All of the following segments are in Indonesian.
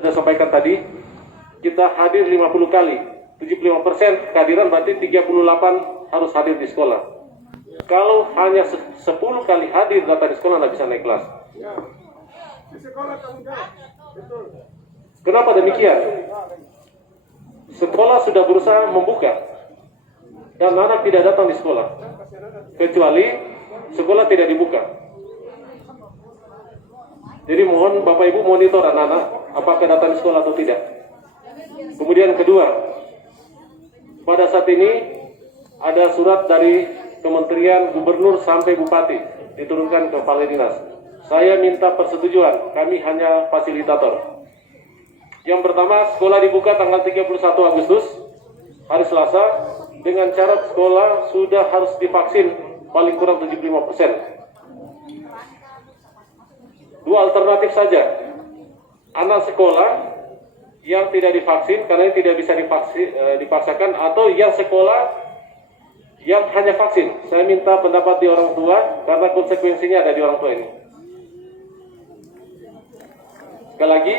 Saya sampaikan tadi, kita hadir 50 kali, 75% kehadiran berarti 38 harus hadir di sekolah. Kalau hanya 10 kali hadir data di sekolah, nggak bisa naik kelas. Kenapa demikian? Sekolah sudah berusaha membuka, dan anak tidak datang di sekolah, kecuali sekolah tidak dibuka. Jadi mohon Bapak Ibu monitor anak-anak, apakah datang di sekolah atau tidak. Kemudian kedua, pada saat ini ada surat dari Kementerian Gubernur sampai Bupati diturunkan ke Kepala Dinas. Saya minta persetujuan, kami hanya fasilitator. Yang pertama, sekolah dibuka tanggal 31 Agustus, hari Selasa, dengan syarat sekolah sudah harus divaksin paling kurang 75%. Dua alternatif saja, anak sekolah yang tidak divaksin karena tidak bisa dipaksakan, atau yang sekolah yang hanya vaksin. Saya minta pendapat di orang tua karena konsekuensinya ada di orang tua ini. Sekali lagi,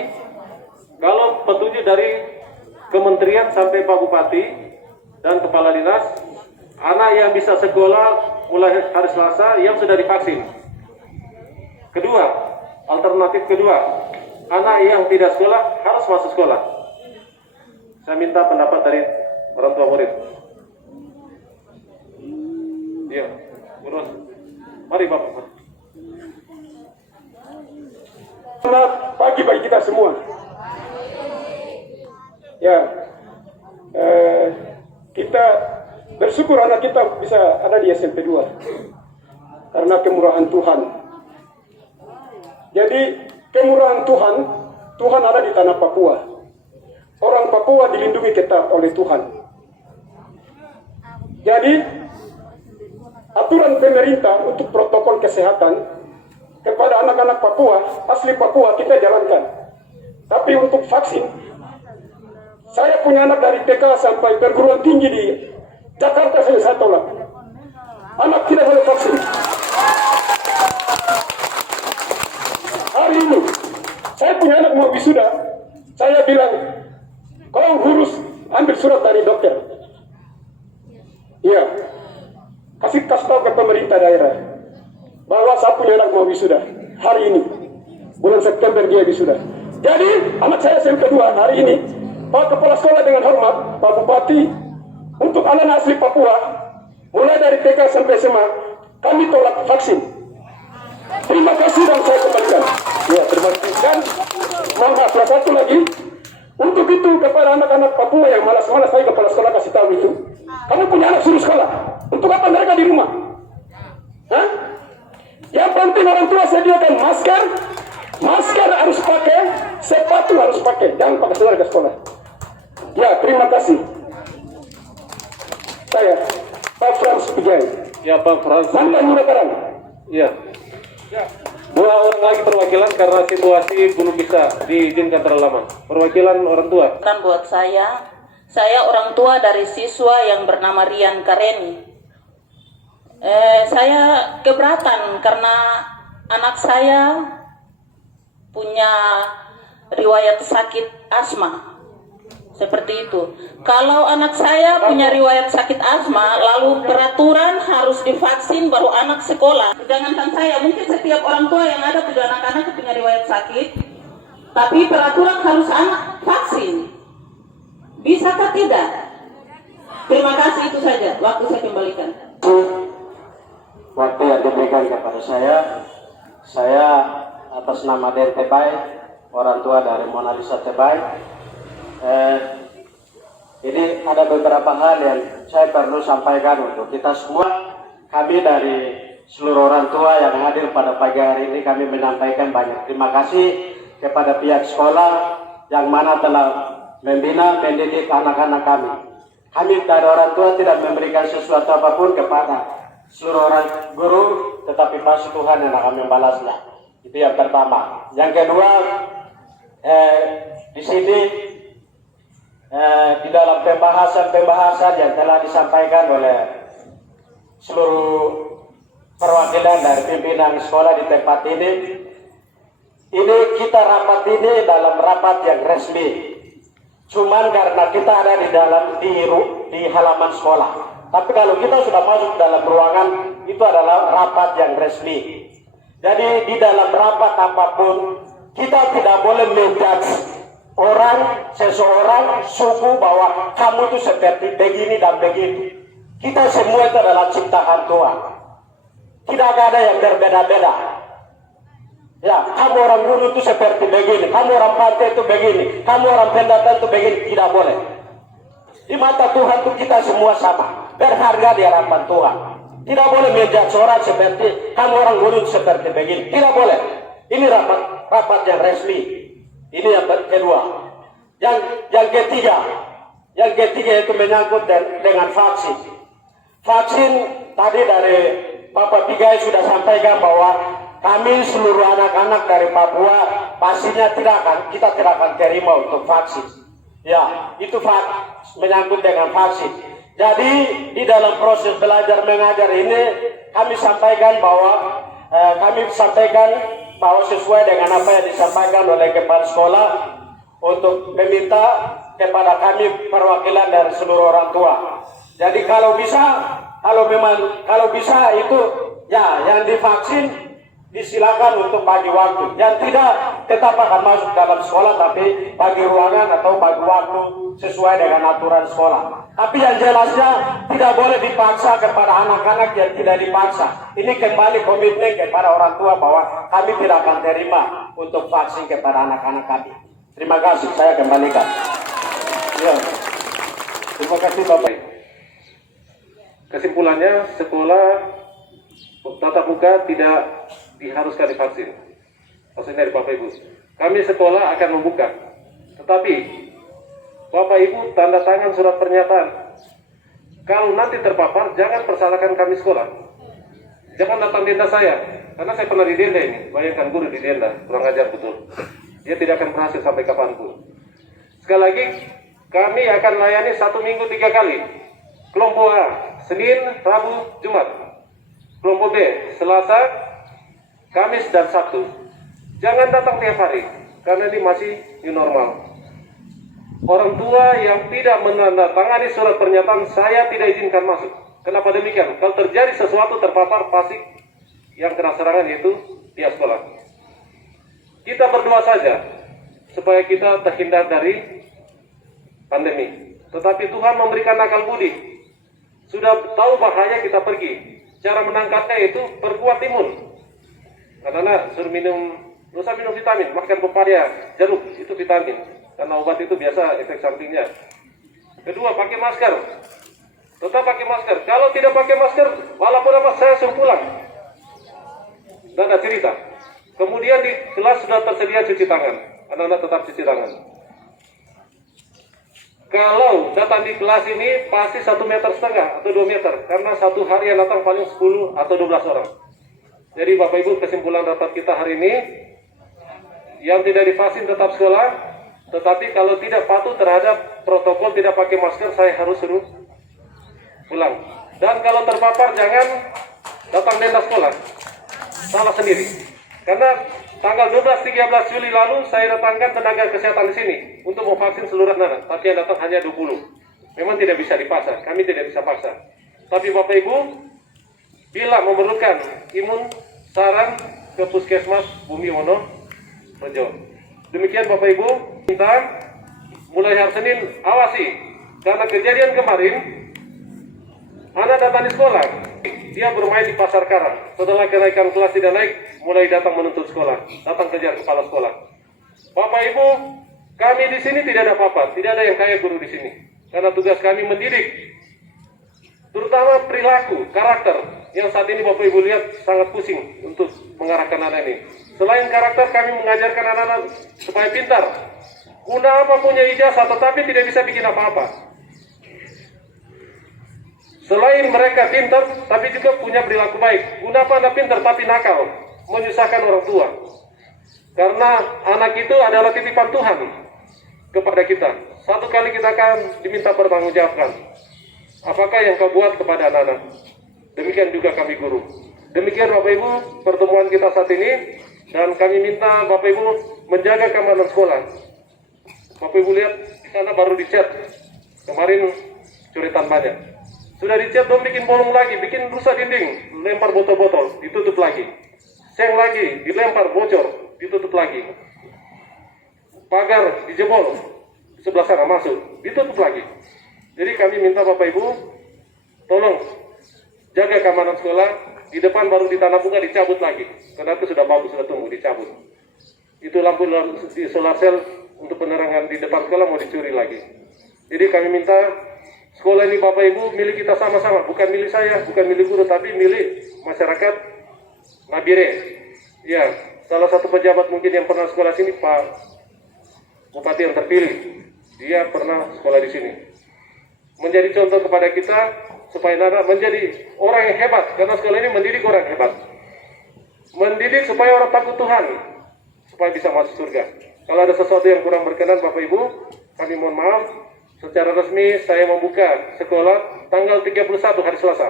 kalau petunjuk dari Kementerian sampai Pak Bupati dan Kepala Dinas, anak yang bisa sekolah mulai hari Selasa yang sudah divaksin. Kedua, alternatif kedua, anak yang tidak sekolah harus masuk sekolah. Saya minta pendapat dari orang tua murid. Iya, terus, mari Bapak. Selamat pagi bagi kita semua. Ya, kita bersyukur anak kita bisa ada di SMP 2 karena kemurahan Tuhan. Jadi kemurahan Tuhan, Tuhan ada di tanah Papua. Orang Papua dilindungi ketat oleh Tuhan. Jadi aturan pemerintah untuk protokol kesehatan kepada anak-anak Papua, asli Papua kita jalankan. Tapi untuk vaksin, saya punya anak dari TK sampai perguruan tinggi di Jakarta, saya tolak. Anak tidak boleh vaksin. Hari ini, saya punya anak mau wisuda, saya bilang, kau urus, ambil surat dari dokter. Iya, kasih tahu ke pemerintah daerah bahwa saya punya anak mau wisuda hari ini, bulan September dia wisuda. Jadi anak saya SMP 2 hari ini, Pak Kepala Sekolah dengan hormat, Pak Bupati, untuk anak asli Papua, mulai dari TK sampai SMA, kami tolak vaksin. Terima kasih dan saya kembalikan. Ya, terima kasih. Dan mohon maaf, satu lagi, untuk itu kepada anak-anak Papua yang malas-malas, saya Kepala Sekolah kasih tahu itu, kamu punya anak suruh sekolah, untuk apa mereka di rumah? Hah? Yang penting orang tua sediakan masker harus pakai, sepatu harus pakai, jangan pakai sandal ke sekolah. Ya, terima kasih. Saya, Pak Frans Pijay. Ya, Pak Frans. Mantan Murakaran. Ya. Dua orang lagi perwakilan karena situasi belum bisa diizinkan terlalu lama. Perwakilan orang tua. Kan buat saya orang tua dari siswa yang bernama Rian Kareni. Saya keberatan karena anak saya punya riwayat sakit asma. Seperti itu. Kalau anak saya punya riwayat sakit asma, lalu peraturan harus divaksin baru anak sekolah. Jangankan saya, mungkin setiap orang tua yang ada punya anak-anak punya riwayat sakit, tapi peraturan harus anak vaksin. Bisakah tidak? Terima kasih, itu saja. Waktu saya kembalikan. Waktu yang diberikan kepada saya atas nama Den Tebay, orang tua dari Mona Lisa Tebay. Ini ada beberapa hal yang saya perlu sampaikan untuk kita semua. Kami dari seluruh orang tua yang hadir pada pagi hari ini, kami menyampaikan banyak terima kasih kepada pihak sekolah yang mana telah membina, mendidik anak-anak kami. Kami dari orang tua tidak memberikan sesuatu apapun kepada seluruh orang guru, tetapi pasti Tuhan yang akan membalasnya. Itu yang pertama. Yang kedua, di sini di dalam pembahasan yang telah disampaikan oleh seluruh perwakilan dari pimpinan sekolah di tempat ini, ini kita rapat ini dalam rapat yang resmi. Cuman karena kita ada di halaman sekolah. Tapi kalau kita sudah masuk dalam ruangan, itu adalah rapat yang resmi. Jadi di dalam rapat apapun, kita tidak boleh menjudge seseorang suku bahwa kamu itu seperti begini dan begitu. Kita semua itu adalah ciptaan Tuhan. Tidak ada yang berbeda-beda. Ya, kamu orang gunung itu seperti begini, kamu orang pantai itu begini, kamu orang pendatang itu begini, tidak boleh. Di mata Tuhan itu kita semua sama, berharga di hadapan Tuhan. Tidak boleh menjudge orang seperti kamu orang gunung seperti begini, tidak boleh. Ini rapat yang resmi. Ini yang kedua. Yang ketiga itu menyangkut dengan vaksin. Vaksin tadi dari Bapak Pigai sudah sampaikan bahwa kami seluruh anak-anak dari Papua pastinya kita tidak akan terima untuk vaksin. Ya, itu menyangkut dengan vaksin. Jadi di dalam proses belajar mengajar ini kami sampaikan bahwa sesuai dengan apa yang disampaikan oleh kepala sekolah untuk meminta kepada kami perwakilan dari seluruh orang tua. Jadi kalau bisa itu ya yang divaksin disilakan untuk bagi waktu, yang tidak tetap akan masuk dalam sekolah tapi bagi ruangan atau bagi waktu sesuai dengan aturan sekolah. Tapi yang jelasnya tidak boleh dipaksa kepada anak-anak yang tidak dipaksa. Ini kembali komitmen kepada orang tua bahwa kami tidak akan terima untuk vaksin kepada anak-anak kami. Terima kasih, saya kembalikan. Ya. Terima kasih Bapak. Kesimpulannya, sekolah tatap muka tidak diharuskan divaksin. Maksudnya dari Bapak Ibu, kami sekolah akan membuka, tetapi Bapak Ibu tanda tangan surat pernyataan. Kalau nanti terpapar, jangan persalahkan kami sekolah. Jangan datang denda saya, karena saya pernah didenda ini. Bayangkan guru didenda, kurang ajar betul. Dia tidak akan berhasil sampai kapanpun. Sekali lagi, kami akan layani 1 minggu 3 kali. Kelompok A, Senin, Rabu, Jumat. Kelompok B, Selasa, Kamis, dan Sabtu. Jangan datang tiap hari, karena ini masih new normal. Orang tua yang tidak menandatangani surat pernyataan, saya tidak izinkan masuk. Kenapa demikian? Kalau terjadi sesuatu terpapar, pasti yang kena serangan yaitu pihak sekolah. Kita berdoa saja, supaya kita terhindar dari pandemi. Tetapi Tuhan memberikan akal budi. Sudah tahu bahaya kita pergi. Cara menangkapnya itu perkuat imun. Anak-anak suruh minum vitamin, makan pepaya, jeruk, itu vitamin. Karena obat itu biasa efek sampingnya. Kedua, pakai masker. Tetap pakai masker. Kalau tidak pakai masker, walaupun apa, saya suruh pulang. Dan ada cerita. Kemudian di kelas sudah tersedia cuci tangan. Anak-anak tetap cuci tangan. Kalau datang di kelas ini pasti 1,5 meter atau 2 meter. Karena satu hari yang datang paling 10 atau 12 orang. Jadi Bapak Ibu, kesimpulan rapat kita hari ini, yang tidak divaksin tetap sekolah, tetapi kalau tidak patuh terhadap protokol tidak pakai masker, saya harus suruh pulang. Dan kalau terpapar jangan datang denda sekolah, salah sendiri. Karena tanggal 12-13 Juli lalu saya datangkan tenaga kesehatan di sini untuk memvaksin seluruh anak, tapi yang datang hanya 20. Memang tidak bisa dipaksa, kami tidak bisa paksa. Tapi Bapak Ibu, bila memerlukan imun, saran ke Puskesmas Bumi Wono Rejo. Demikian Bapak Ibu, minta mulai hari Senin awasi. Karena kejadian kemarin, anak datang di sekolah, dia bermain di pasar Karang. Setelah kenaikan kelas tidak naik, mulai datang menuntut sekolah, datang kejar kepala sekolah. Bapak Ibu, kami di sini tidak ada apa-apa, tidak ada yang kaya guru di sini. Karena tugas kami mendidik, terutama perilaku, karakter, yang saat ini Bapak Ibu lihat sangat pusing untuk mengarahkan anak ini. Selain karakter, kami mengajarkan anak-anak supaya pintar. Guna apa punya ijazah, tetapi tidak bisa bikin apa-apa. Selain mereka pintar, tapi juga punya perilaku baik. Guna apa anak pintar, tapi nakal, menyusahkan orang tua. Karena anak itu adalah titipan Tuhan kepada kita. Satu kali kita akan diminta bertanggungjawabkan. Apakah yang kau buat kepada anak-anak? Demikian juga kami guru. Demikian Bapak Ibu, pertemuan kita saat ini. Dan kami minta Bapak Ibu menjaga keamanan sekolah. Bapak Ibu lihat di sana baru dicat. Kemarin coretan banyak. Sudah dicat, dong bikin bolong lagi, bikin rusak dinding, lempar botol-botol, ditutup lagi. Seng lagi, dilempar, bocor, ditutup lagi. Pagar dijebol, sebelah sana masuk, ditutup lagi. Jadi kami minta Bapak Ibu, tolong jaga keamanan sekolah. Di depan baru ditanam bunga, dicabut lagi. Karena itu sudah bagus, sudah tumbuh, dicabut. Itu lampu di solar cell untuk penerangan di depan sekolah mau dicuri lagi. Jadi kami minta sekolah ini Bapak Ibu milik kita sama-sama, bukan milik saya, bukan milik guru, tapi milik masyarakat Nabire. Ya, salah satu pejabat mungkin yang pernah sekolah sini, Pak Bupati yang terpilih. Dia pernah sekolah di sini. Menjadi contoh kepada kita supaya anak menjadi orang yang hebat, karena sekolah ini mendidik orang hebat. Mendidik supaya orang takut Tuhan, supaya bisa masuk surga. Kalau ada sesuatu yang kurang berkenan Bapak Ibu, kami mohon maaf. Secara resmi saya membuka sekolah tanggal 31 hari Selasa.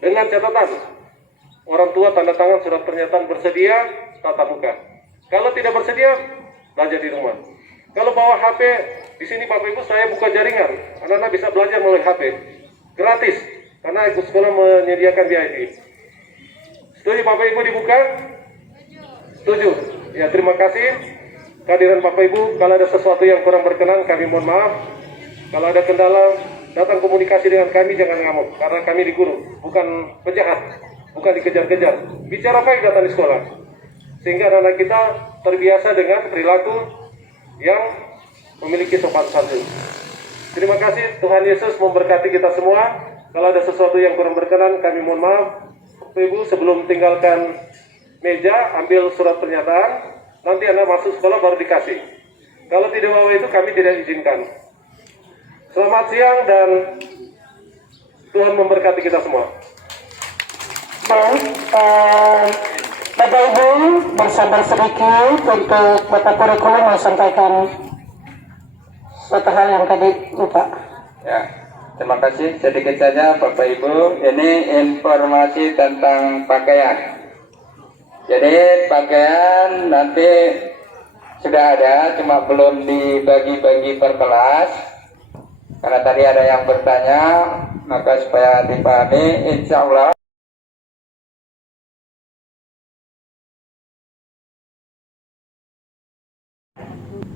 Dengan catatan, orang tua tanda tangan surat pernyataan bersedia tatap muka. Kalau tidak bersedia, belajar di rumah. Kalau bawa HP, di sini Bapak Ibu saya buka jaringan. Anak-anak bisa belajar melalui HP. Gratis, karena ikut sekolah menyediakan VIP. Setuju Bapak Ibu dibuka? Setuju. Ya, terima kasih kehadiran Bapak Ibu. Kalau ada sesuatu yang kurang berkenan, kami mohon maaf. Kalau ada kendala, datang komunikasi dengan kami, jangan ngamuk. Karena kami di guru, bukan penjahat, bukan dikejar-kejar. Bicara baik datang di sekolah. Sehingga anak-anak kita terbiasa dengan perilaku yang memiliki sopan santun. Terima kasih, Tuhan Yesus memberkati kita semua. Kalau ada sesuatu yang kurang berkenan, kami mohon maaf. Bapak Ibu, sebelum tinggalkan meja, ambil surat pernyataan. Nanti Anda masuk sekolah baru dikasih. Kalau tidak bawa itu, kami tidak izinkan. Selamat siang dan Tuhan memberkati kita semua. Baik, Bapak Ibu bersabar sedikit untuk Bapak Kurikulum menyampaikan suatu hal yang tadi lupa. Ya, terima kasih. Sedikit saja Bapak Ibu, ini informasi tentang pakaian. Jadi pakaian nanti sudah ada, cuma belum dibagi-bagi per kelas. Karena tadi ada yang bertanya, maka supaya dipahami, insya Allah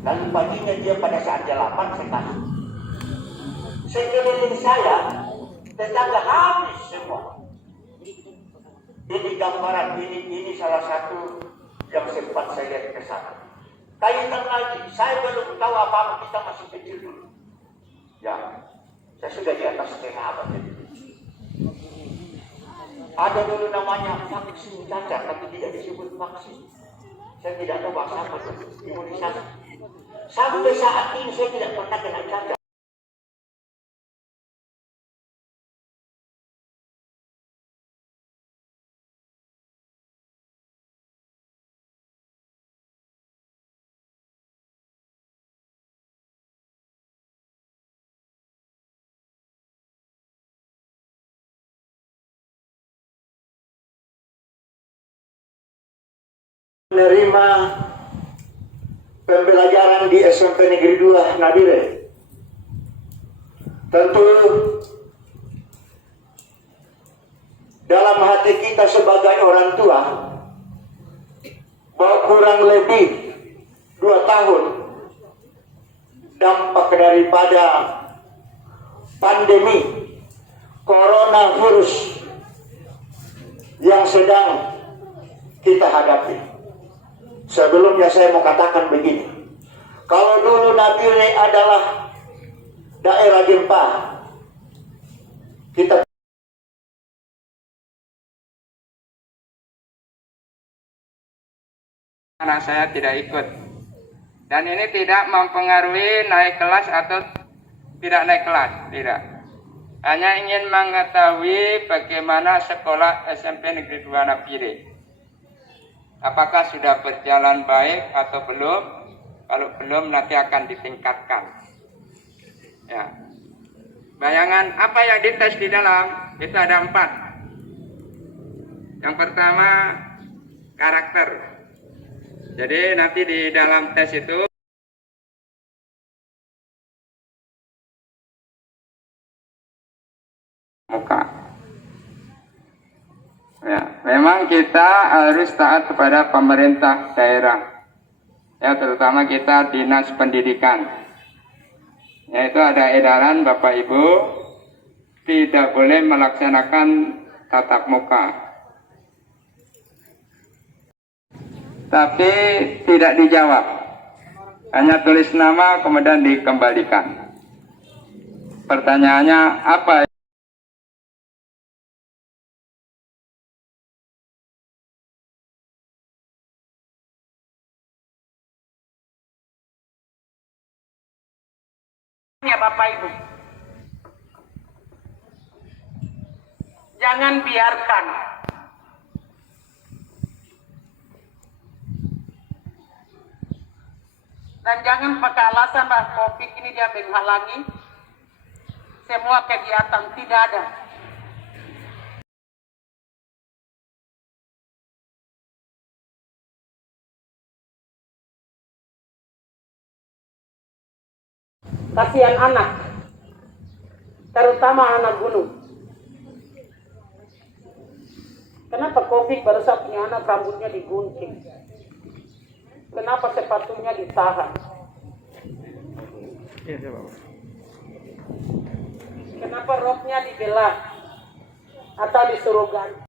lalu paginya dia pada saat dia lapar saya kasih. Sekeliling saya tetangga habis semua. Ini gambaran ini salah satu yang sempat saya lihat ke sana. Kaitan lagi, saya belum tahu apa-apa, kita masih kecil dulu. Ya, saya sudah di atas setengah abad jadi. Ada dulu namanya vaksin cacar, tapi tidak disebut vaksin. Saya tidak tahu bahasa apa itu, imunisasi. Sampai saat ini saya tidak pernah kena cacar. Menerima pembelajaran di SMP Negeri 2 Nabire. Tentu dalam hati kita sebagai orang tua bahwa kurang lebih 2 tahun dampak daripada pandemi coronavirus yang sedang kita hadapi. Sebelumnya saya mau katakan begini, kalau dulu Nabire adalah daerah gempa, kita anak saya tidak ikut. Dan ini tidak mempengaruhi naik kelas atau tidak naik kelas, tidak. Hanya ingin mengetahui bagaimana sekolah SMP Negeri 2 Nabire. Apakah sudah berjalan baik atau belum? Kalau belum nanti akan ditingkatkan. Ya. Bayangan apa yang dites di dalam? Itu ada 4. Yang pertama karakter. Jadi nanti di dalam tes itu muka. Ya, memang kita harus taat kepada pemerintah daerah. Ya, terutama kita dinas pendidikan. Yaitu ada edaran Bapak Ibu tidak boleh melaksanakan tatap muka. Tapi tidak dijawab. Hanya tulis nama kemudian dikembalikan. Pertanyaannya apa? Ya Bapak Ibu, jangan biarkan dan jangan pakai alasan bahwa COVID ini dia menghalangi semua kegiatan, tidak ada. Kasihan anak, terutama anak gunung. Kenapa COVID baru satunya anak rambutnya digunting? Kenapa sepatunya ditahan? Kenapa roknya dibelah atau disuruh ganti?